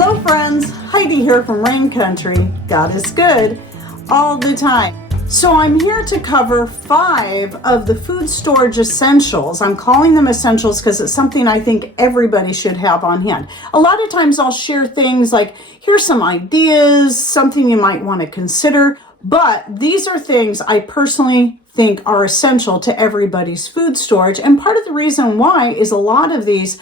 Hello friends, Heidi here from Rain Country. God is good all the time. So I'm here to cover 5 of the food storage essentials. I'm calling them essentials because it's something I think everybody should have on hand. A lot of times I'll share things like, here's some ideas, something you might want to consider, but these are things I personally think are essential to everybody's food storage. And part of the reason why is a lot of these,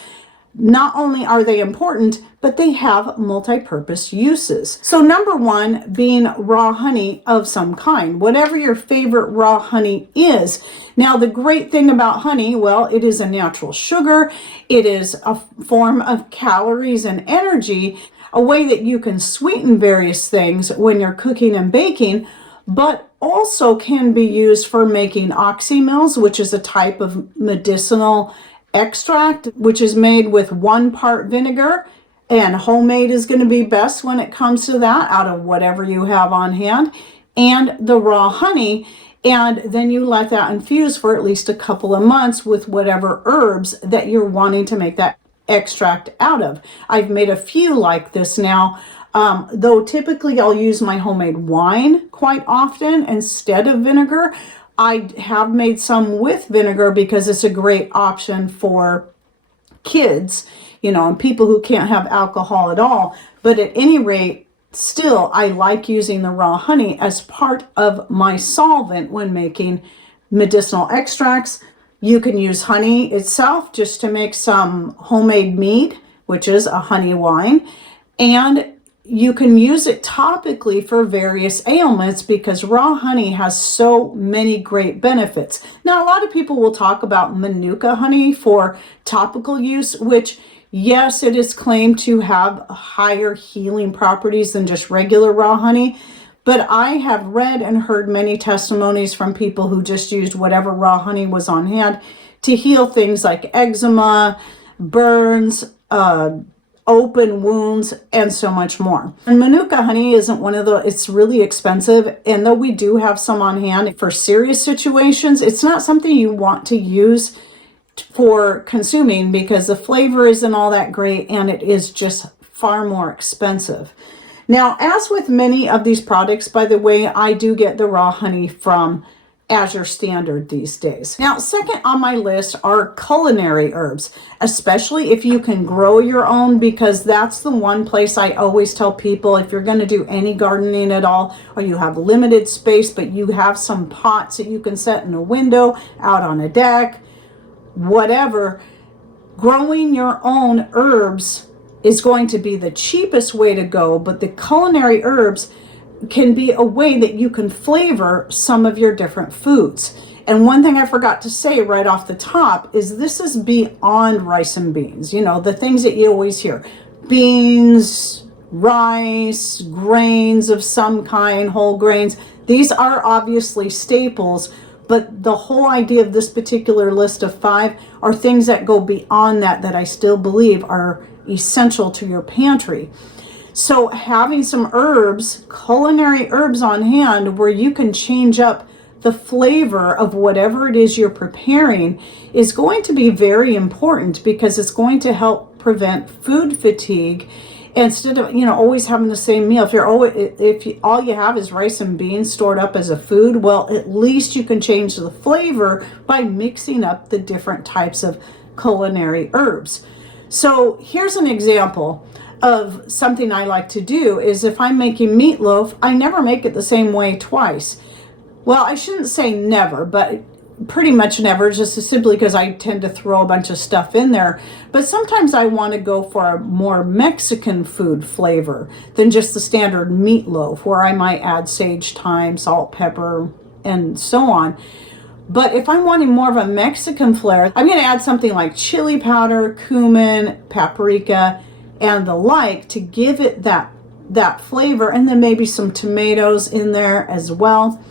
not only are they important, but they have multi-purpose uses. So number 1 being raw honey of some kind, whatever your favorite raw honey is. Now the great thing about honey, well, it is a natural sugar. It is a form of calories and energy, a way that you can sweeten various things when you're cooking and baking, but also can be used for making oxymills, which is a type of medicinal extract, which is made with 1 part vinegar, and homemade is going to be best when it comes to that, out of whatever you have on hand, and the raw honey. And then you let that infuse for at least a couple of months with whatever herbs that you're wanting to make that extract out of. I've made a few like this now, though typically I'll use my homemade wine quite often instead of vinegar. I have made some with vinegar because it's a great option for kids, and people who can't have alcohol at all. But at any rate, still, I like using the raw honey as part of my solvent when making medicinal extracts. You can use honey itself just to make some homemade mead, which is a honey wine. And you can use it topically for various ailments because raw honey has so many great benefits. Now, a lot of people will talk about Manuka honey for topical use, which, yes, it is claimed to have higher healing properties than just regular raw honey. But I have read and heard many testimonies from people who just used whatever raw honey was on hand to heal things like eczema, burns, open wounds, and so much more. And Manuka honey isn't one of it's really expensive, and though we do have some on hand for serious situations, it's not something you want to use for consuming because the flavor isn't all that great and it is just far more expensive. Now, as with many of these products, by the way, I do get the raw honey from Azure Standard these days. Now, second on my list are culinary herbs, especially if you can grow your own, because that's the one place I always tell people, if you're going to do any gardening at all, or you have limited space, but you have some pots that you can set in a window, out on a deck, whatever, growing your own herbs is going to be the cheapest way to go, but the culinary herbs can be a way that you can flavor some of your different foods. And one thing I forgot to say right off the top is this is beyond rice and beans. The things that you always hear: beans, rice, grains of some kind, whole grains. These are obviously staples, but the whole idea of this particular list of 5 are things that go beyond that I still believe are essential to your pantry. So having some herbs, culinary herbs on hand where you can change up the flavor of whatever it is you're preparing is going to be very important, because it's going to help prevent food fatigue instead of, always having the same meal. If all you have is rice and beans stored up as a food, well, at least you can change the flavor by mixing up the different types of culinary herbs. So here's an example of something I like to do is if I'm making meatloaf, I never make it the same way twice. Well, I shouldn't say never, but pretty much never, just simply because I tend to throw a bunch of stuff in there. But sometimes I want to go for a more Mexican food flavor than just the standard meatloaf, where I might add sage, thyme, salt, pepper, and so on. But if I'm wanting more of a Mexican flair, I'm going to add something like chili powder, cumin, paprika, and the like to give it that flavor, and then maybe some tomatoes in there as well.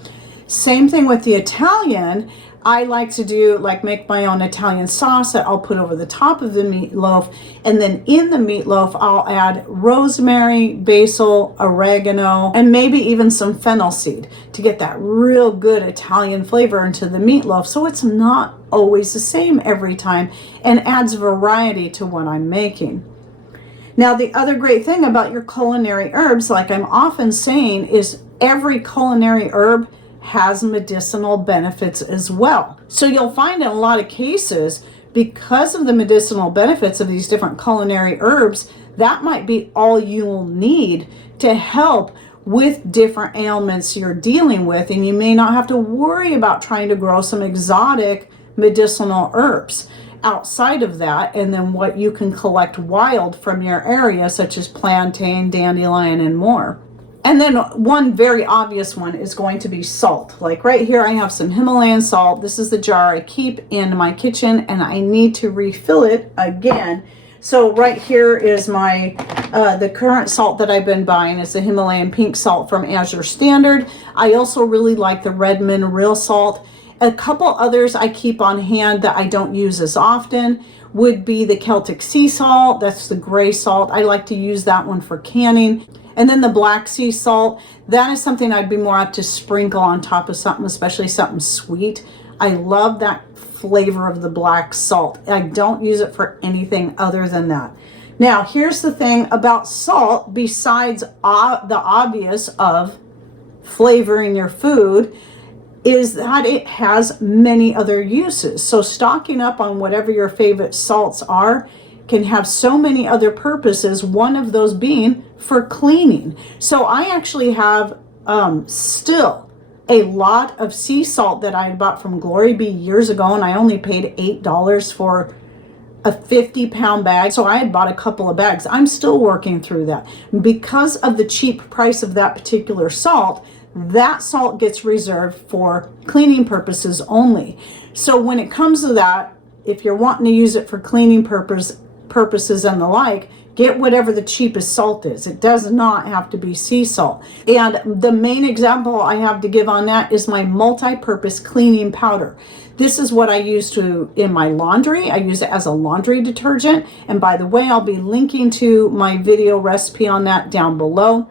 Same thing with the Italian. I like to do, make my own Italian sauce that I'll put over the top of the meatloaf. And then in the meatloaf, I'll add rosemary, basil, oregano, and maybe even some fennel seed to get that real good Italian flavor into the meatloaf. So it's not always the same every time and adds variety to what I'm making. Now, the other great thing about your culinary herbs, like I'm often saying, is every culinary herb has medicinal benefits as well. So you'll find in a lot of cases, because of the medicinal benefits of these different culinary herbs, that might be all you'll need to help with different ailments you're dealing with, and you may not have to worry about trying to grow some exotic medicinal herbs outside of that, and then what you can collect wild from your area, such as plantain, dandelion, and more. And then one very obvious one is going to be salt. Like right here, I have some Himalayan salt. This is the jar I keep in my kitchen, and I need to refill it again. So right here is my the current salt that I've been buying. It's the Himalayan pink salt from Azure Standard. I also really like the Redmond real salt. A couple others I keep on hand that I don't use as often would be the Celtic sea salt. That's the gray salt. I like to use that one for canning. And then the Black Sea salt, that is something I'd be more apt to sprinkle on top of something, especially something sweet. I love that flavor of the black salt. I don't use it for anything other than that. Now, here's the thing about salt, besides the obvious of flavoring your food, is that it has many other uses. So stocking up on whatever your favorite salts are can have so many other purposes, one of those being for cleaning. So I actually have still a lot of sea salt that I bought from Glory Bee years ago, and I only paid $8 for a 50-pound bag. So I had bought a couple of bags. I'm still working through that. Because of the cheap price of that particular salt, that salt gets reserved for cleaning purposes only. So when it comes to that, if you're wanting to use it for cleaning purposes and the like, get whatever the cheapest salt is. It does not have to be sea salt. And the main example I have to give on that is my multi-purpose cleaning powder. This is what I use in my laundry. I use it as a laundry detergent. And by the way, I'll be linking to my video recipe on that down below.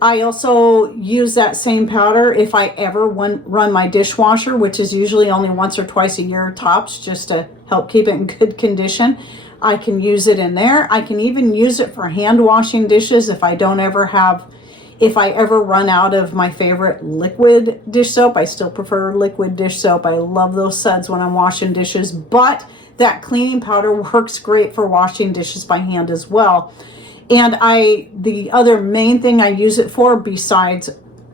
I also use that same powder if I ever run my dishwasher, which is usually only once or twice a year tops, just to help keep it in good condition. I can use it in there. I can even use it for hand washing dishes if I ever run out of my favorite liquid dish soap. I still prefer liquid dish soap. I love those suds when I'm washing dishes, but that cleaning powder works great for washing dishes by hand as well. And the other main thing I use it for besides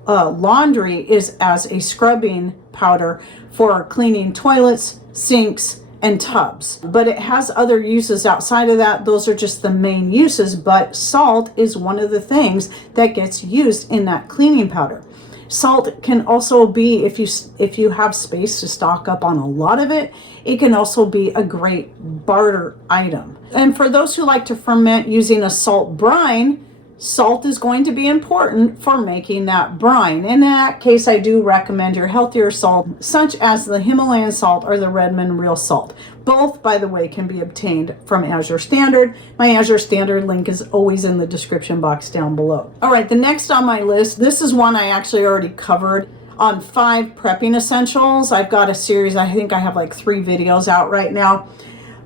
laundry is as a scrubbing powder for cleaning toilets, sinks, and tubs. But it has other uses outside of that. Those are just the main uses, but salt is one of the things that gets used in that cleaning powder. Salt can also be, if you have space to stock up on a lot of it, it can also be a great barter item. And for those who like to ferment using a salt brine, salt is going to be important for making that brine. In that case, I do recommend your healthier salt, such as the Himalayan salt or the Redmond real salt. Both, by the way, can be obtained from Azure Standard. My Azure Standard link is always in the description box down below. All right, the next on my list, this is one I actually already covered on 5 prepping essentials. I've got a series, I think I have like 3 videos out right now.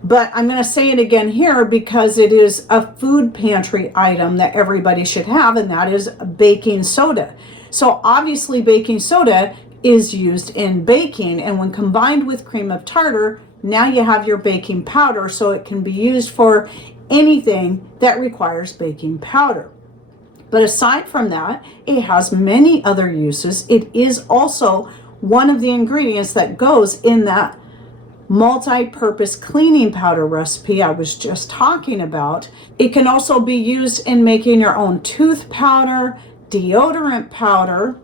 But I'm going to say it again here because it is a food pantry item that everybody should have, and that is baking soda. So obviously baking soda is used in baking, and when combined with cream of tartar, now you have your baking powder, so it can be used for anything that requires baking powder. But aside from that, it has many other uses. It is also one of the ingredients that goes in that multi-purpose cleaning powder recipe I was just talking about. It can also be used in making your own tooth powder, deodorant powder.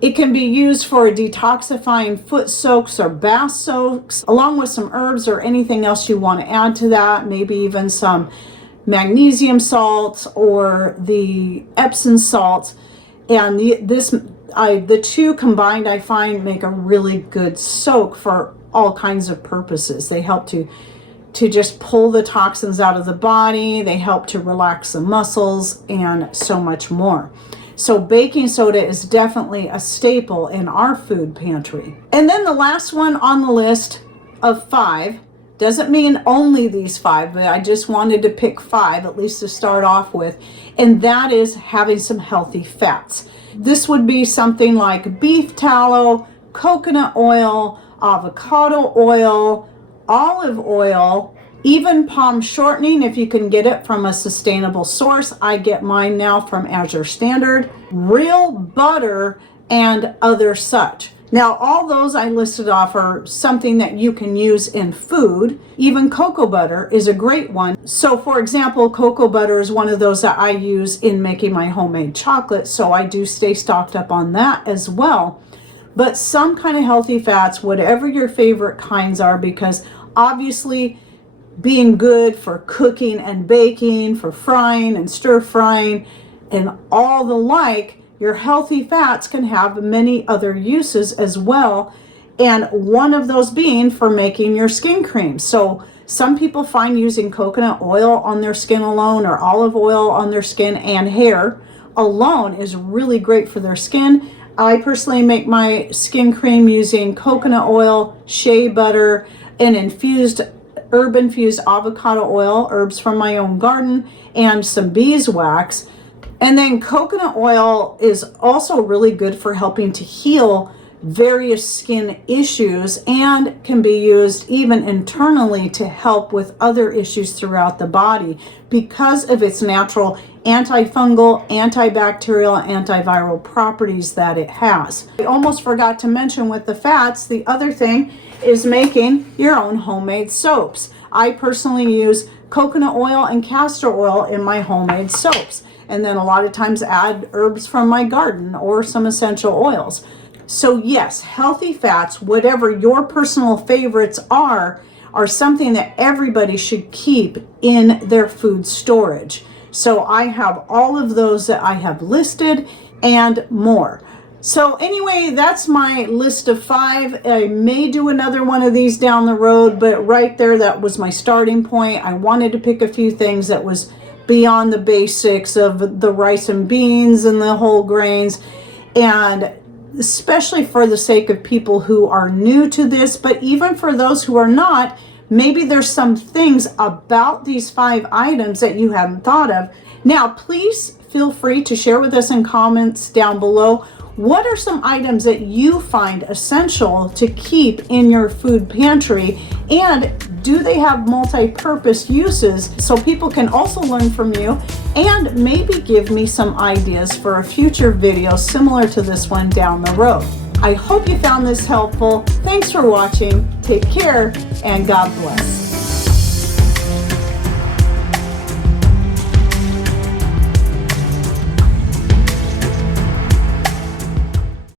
It can be used for detoxifying foot soaks or bath soaks, along with some herbs or anything else you want to add to that, maybe even some magnesium salts or the Epsom salts. And the two combined, I find, make a really good soak for all kinds of purposes. They help to just pull the toxins out of the body. They help to relax the muscles and so much more. So baking soda is definitely a staple in our food pantry. And then the last one on the list of 5 Doesn't mean only these 5, but I just wanted to pick 5 at least to start off with. And that is having some healthy fats. This would be something like beef tallow, coconut oil, avocado oil, olive oil, even palm shortening if you can get it from a sustainable source. I get mine now from Azure Standard, real butter, and other such. Now, all those I listed off are something that you can use in food. Even cocoa butter is a great one. So, for example, cocoa butter is one of those that I use in making my homemade chocolate, so I do stay stocked up on that as well. But some kind of healthy fats, whatever your favorite kinds are, because obviously being good for cooking and baking, for frying and stir frying, and all the like, your healthy fats can have many other uses as well. And one of those being for making your skin cream. So some people find using coconut oil on their skin alone, or olive oil on their skin and hair alone, is really great for their skin. I personally make my skin cream using coconut oil, shea butter, and herb infused avocado oil, herbs from my own garden, and some beeswax. And then coconut oil is also really good for helping to heal various skin issues, and can be used even internally to help with other issues throughout the body because of its natural antifungal, antibacterial, antiviral properties that it has. I almost forgot to mention with the fats, the other thing is making your own homemade soaps. I personally use coconut oil and castor oil in my homemade soaps, and then a lot of times add herbs from my garden or some essential oils. So yes, healthy fats, whatever your personal favorites are something that everybody should keep in their food storage. So I have all of those that I have listed and more. So anyway, that's my list of 5. I may do another one of these down the road, but right there, that was my starting point. I wanted to pick a few things that was beyond the basics of the rice and beans and the whole grains, and especially for the sake of people who are new to this, but even for those who are not, maybe there's some things about these 5 items that you haven't thought of. Now, please feel free to share with us in comments down below. What are some items that you find essential to keep in your food pantry, and do they have multi-purpose uses so people can also learn from you and maybe give me some ideas for a future video similar to this one down the road? I hope you found this helpful. Thanks for watching. Take care and God bless.